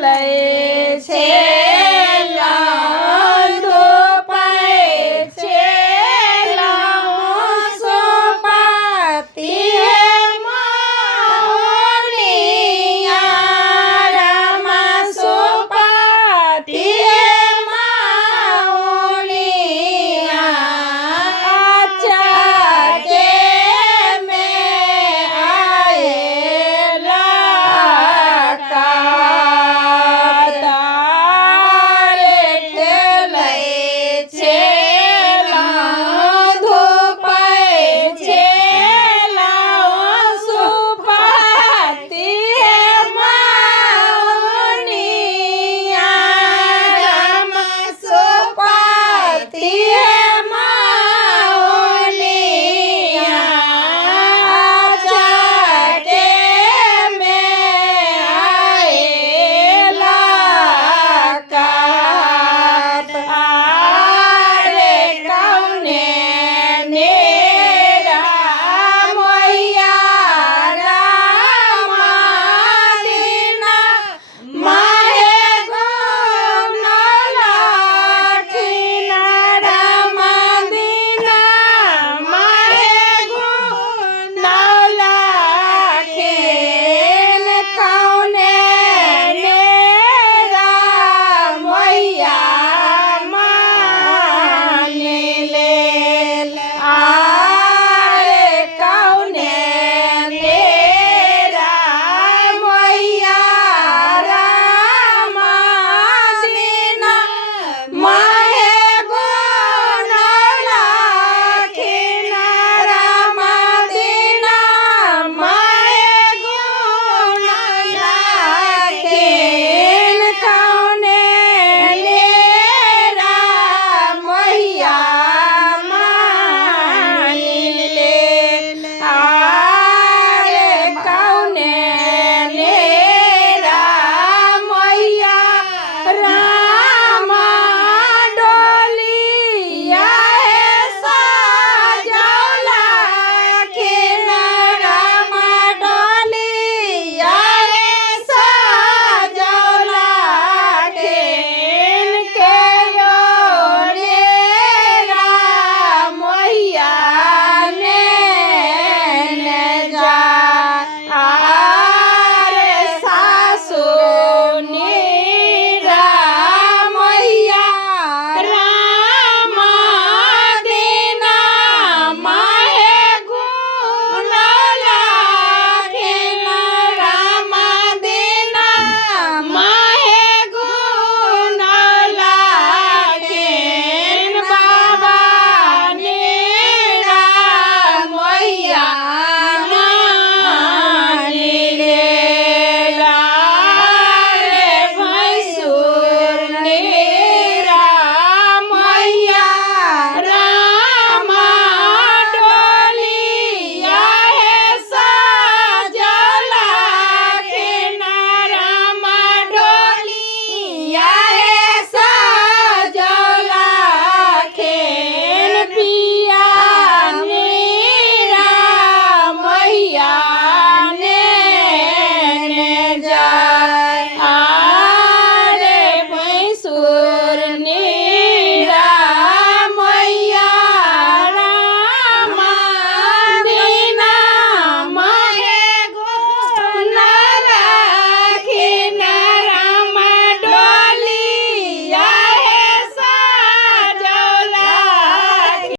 खेलै छे लांधो पाए छे लांसो पाती है माओनिया रामा सोपाती है माओनिया अच्छा के में आएला तारे खेलै छे लांधो पाए छे लांसो पाती है माओनिया रामा सोपाती है माओनिया अच्छा के में आएला आरे कौने नेरा मैया रामा दीना माहे गुनलाखिना रामा दीना माहे गुनलाखिन कौने नेरा मैया मानिले आरे कौने नेरा मैया रामा दीना माहे गुनलाखिना रामा दीना माहे गुनलाखिन कौने नेरा मैया मानिले आरे कौने नेरा मैया रामा डोलिया साजौला खिना रामा डोलिया साजौला खिन के यो नेरा मैया ने जा आरे सासु नीरा मैया रामा दीना माहे गुनलाखिना रामा दीना